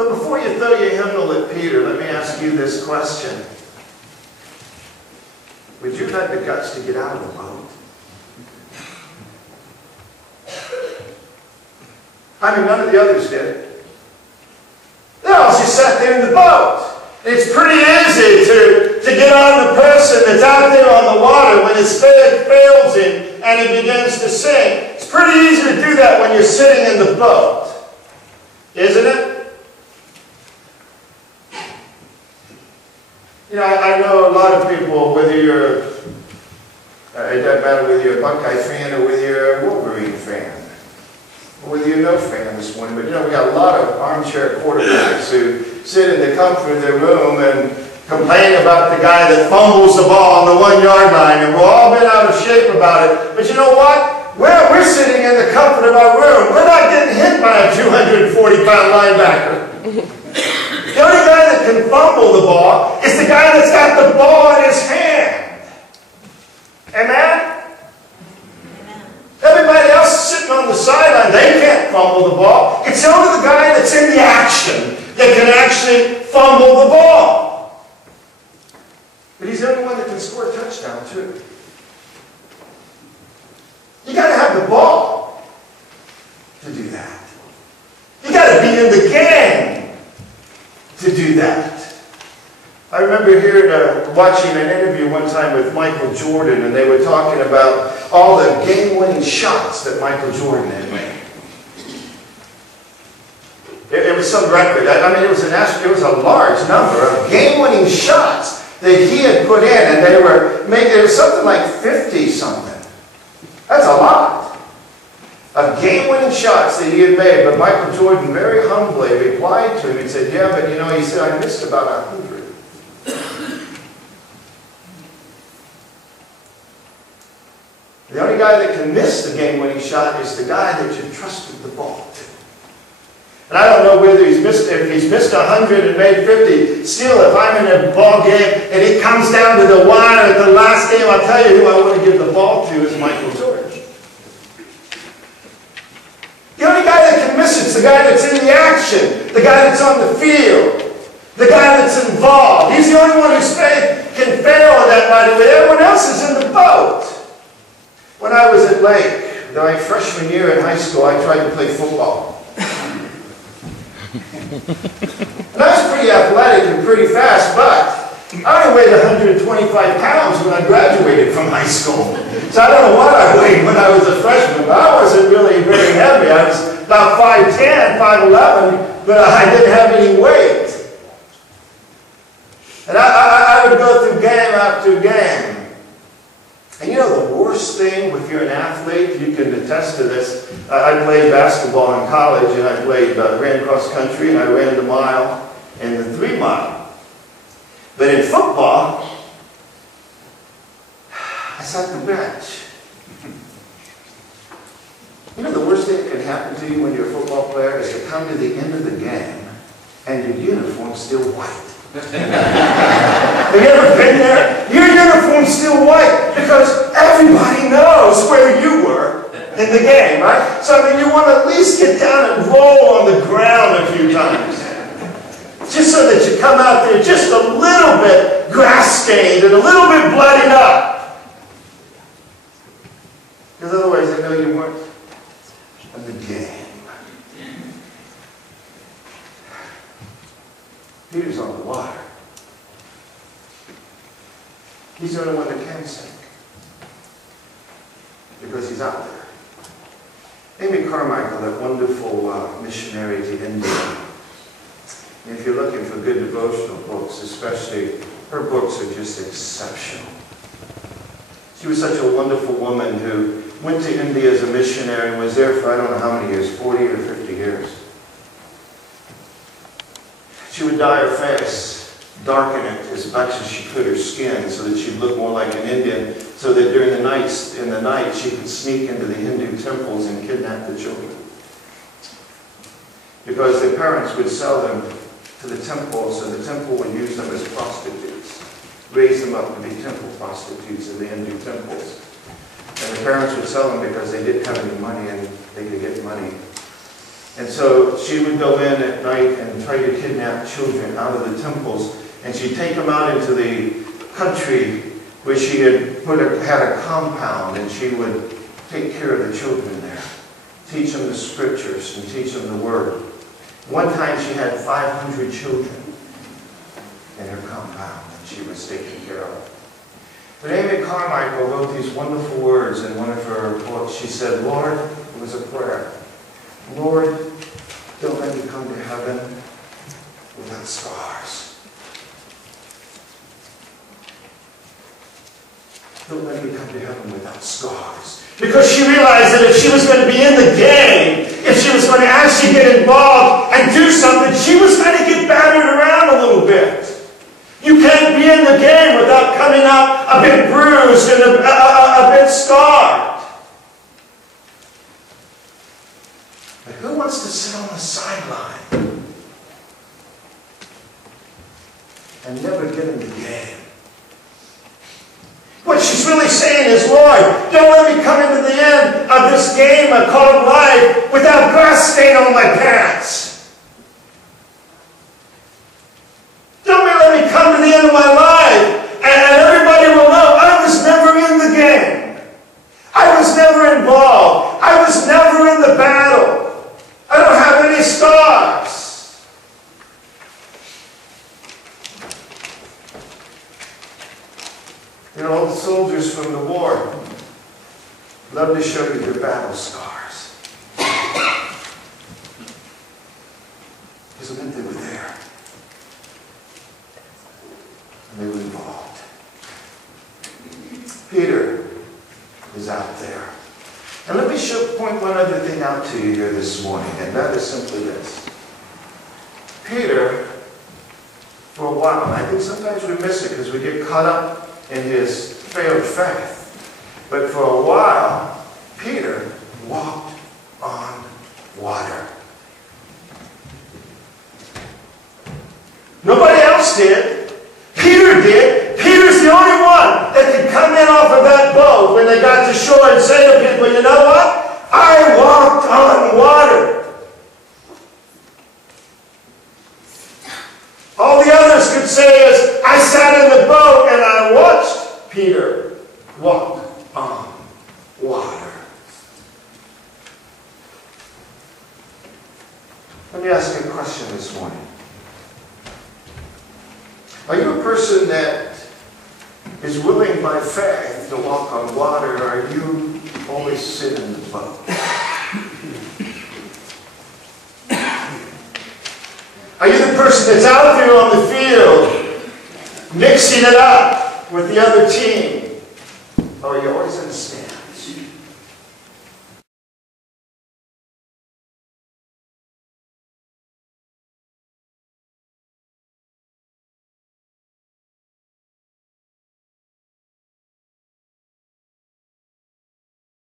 But before you throw your hymnal at Peter, let me ask you this question. Would you have the guts to get out of the boat? I mean, none of the others did. They all just sat there in the boat. It's pretty easy to get on the person that's out there on the water when his faith fails him and he begins to sink. It's pretty easy to do that when you're sitting in the boat. Isn't it? You know, I know a lot of people, whether you're, it doesn't matter whether you're a Buckeye fan or whether you're a Wolverine fan, or whether you're no fan this morning, but you know, we got a lot of armchair quarterbacks who sit in the comfort of their room and complain about the guy that fumbles the ball on the 1-yard line, and we've all been out of shape about it. But you know what? We're sitting in the comfort of our room. We're not getting hit by a 240-pound linebacker. The only guy that can fumble the ball is the guy that's got the ball in his hand. Amen? Everybody else sitting on the sideline, they can't fumble the ball. It's only the guy that's in the action that can actually fumble the ball. But he's the only one that can score a touchdown, too. You got to have the ball to do that. You got to be in the game to do that. I remember watching an interview one time with Michael Jordan, and they were talking about all the game-winning shots that Michael Jordan had made. It was some record. I mean, it was a large number of game-winning shots that he had put in, and they were making, it was something like 50-something. That's a lot of game-winning shots that he had made. But Michael Jordan very humbly replied to him and said, yeah, but you know, he said, I missed about 100. The only guy that can miss the game-winning shot is the guy that you trusted the ball to. And I don't know whether if he's missed 100 and made 50. Still, if I'm in a ball game and it comes down to the wire at the last game, I'll tell you who I want to give the ball to is Michael Jordan. The only guy that can miss it is the guy that's in the action, the guy that's on the field, the guy that's involved. He's the only one whose faith can fail in that mighty way. Everyone else is in the boat. When I was at Lake, my freshman year in high school, I tried to play football. And I was pretty athletic and pretty fast, but I only weighed 125 pounds when I graduated from high school. So I don't know what I weighed when I was a freshman, but I wasn't really very heavy. I was about 5'10", 5'11", but I didn't have any weight. And I would go through game after game. And you know the worst thing if you're an athlete, you can attest to this. I played basketball in college, and I ran cross country, and I ran the mile and the 3 mile. But in football, I sat the bench. You know the worst thing that can happen to you when you're a football player is to come to the end of the game and your uniform's still white. Have you ever been there? Your uniform's still white because everybody knows where you were in the game, right? So I mean, you want to at least get down and roll on the ground a few times. Just so that you come out there just a little bit grass-stained and a little bit bloodied up. Because otherwise they know you weren't in the game. Peter's on the water. He's the only one that can sink. Because he's out there. Amy Carmichael, that wonderful missionary to India. And if you're looking for good devotional books, especially, her books are just exceptional. She was such a wonderful woman who went to India as a missionary and was there for I don't know how many years, 40 or 50 years. She would dye her face, darken it as much as she could her skin so that she'd look more like an Indian, so that during the night she could sneak into the Hindu temples and kidnap the children. Because their parents would sell them to the temples, and the temple would use them as prostitutes, raise them up to be temple prostitutes in the Hindu temples. And the parents would sell them because they didn't have any money and they could get money. And so she would go in at night and try to kidnap children out of the temples. And she'd take them out into the country where she had had a compound, and she would take care of the children there. Teach them the scriptures and teach them the word. One time she had 500 children in her compound that she was taking care of. But Amy Carmichael wrote these wonderful words in one of her books. She said, Lord, it was a prayer. Lord, don't let me come to heaven without scars. Don't let me come to heaven without scars. Because she realized that if she was going to be in the game, if she was going to actually get involved and do something, she was going to get battered around a little bit. You can't be in the game without coming out a bit bruised and a bit scarred. But who wants to sit on the sideline and never get in the game? What she's really saying is, Lord, don't let me come into the end of this game called life without grass stain on my pants. Don't let me come to the end of my life and everybody will know I was never in the game. I was never involved. I was never in the battle. I don't have any scars. You know, all the soldiers from the war love to show you their battle scars. Because it meant they were there. And they were involved. Peter is out there. And let me point one other thing out to you here this morning, and that is simply this. Peter, for a while, and I think sometimes we miss it because we get caught up in his failed faith. But for a while, Peter walked on water. Nobody else did. Peter did. Peter's the only one that could come in off of that boat when they got to shore and say to people, you know what? I walked on water. All the others could say is, I sat in the boat and I watched Peter walk on water. Let me ask you a question this morning. Are you a person that is willing by faith to walk on water, or are you always sit in the boat? Are you the person that's out there on the field, mixing it up with the other team? Or are you always in the stands?